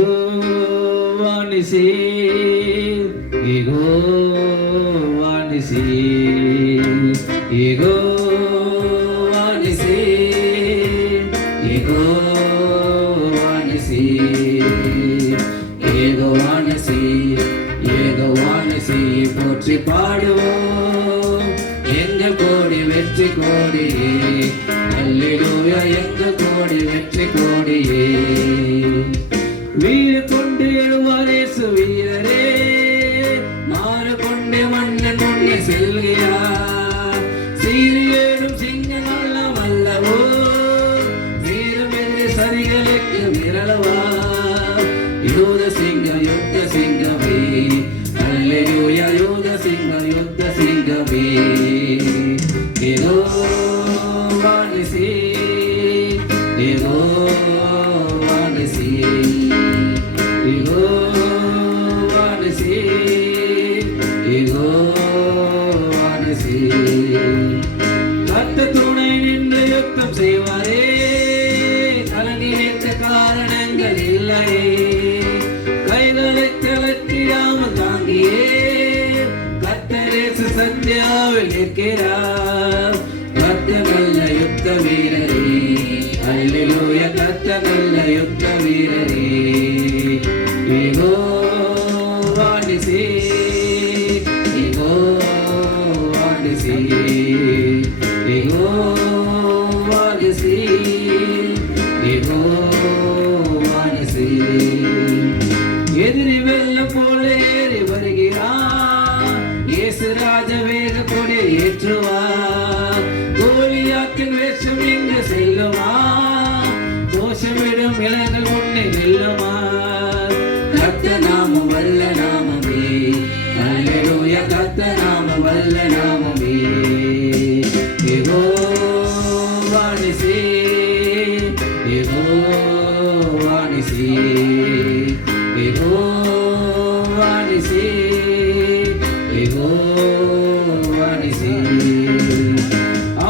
Nisi, Yehovah Nisi, Yehovah Nisi, Yehovah Nisi, Yehovah Nisi, Yehovah Nisi, போற்றி பாடுவோம் எங்கள் கோடி வெற்றி கோடியே, அல்லேலூயா எங்கள் கோடி வெற்றி கோடியே. வீர கொண்டு எழுவார் இயேசு வீரரே, மாறு கொண்டு மன்னன் முன்னே செல்கிறார். சீரியேடும் சிங்கம் எல்லாம் அல்லவோ, வீரம் என்று சரிகளுக்கு விரலவா. யூத சிங்கம் யுத்த சிங்கமே, அல்லேலூயா யூத சிங்கம் யுத்த சிங்கமே. யெகோவா நிசி, யெகோவா நிசி, யெகோவா நிசி, யெகோவா நிசி. கர்த்தர் துணை நின்று யுத்தம் செய்வாரே, கலங்கி நிற்க காரணங்கள் இல்லையே. கைகளை தளர்த்திடாமல் தாங்கியே, கர்த்தர் இயேசு சத்தியாவில் நிற்கிறார். கர்த்தர் நல்ல யுத்த வீரரே, அல்லேலூயா கர்த்தர் நல்ல யுத்த வீரரே. யெகோவா நிசி, யெகோவா நிசி, யெகோவா நிசி, யெகோவா நிசி. எதிரி வெள்ளம் போல ஏறி வருகிறார், இயேசு ராஜ வேக கொடி ஏற்றுவார். கோலியாத்தின் வேஷம் இங்கு செல்லுமா, கோஷமிடும் இளங்கள் முன்னே நெல்லுமா. கர்த்தர் நாமம் வல்ல நாமமே, அல்லேலூயா கர்த்தர் நாமம் வல்ல நாமமே. யெகோவா நிசி, யெகோவா நிசி, யெகோவா நிசி, யெகோவா நிசி.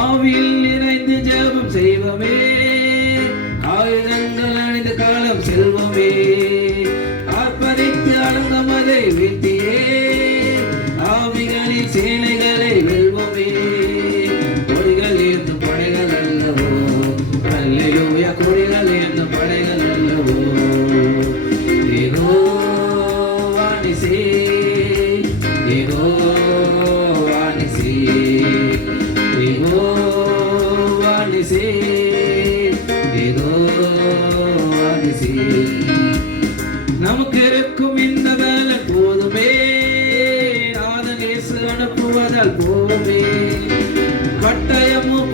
ஆவியில் நிறைந்து ஜெபம் செய்வோமே, ஆயுதங்கள் அணிந்து காலம் செல்வோமே. ஆர்ப்பரித்து அடங்கமதை வீட்டியே, ஆவிகளின் சேனைகளை வெல்வோமே. கொடிகள் ஏந்தும் படைகள் அல்லவோ, அல்லேலூயா கொடிகள் ஏந்தும் படைகள் அல்லவோ. யெகோவா நிசி, யெகோவா நிசி, யெகோவா நிசி, யெகோவா நிசி. நமக்கு இருக்கும் இந்த வேலை போதுமே, நாதன் இயேசு அனுப்புவதால் போதுமே. கட்டாயமும்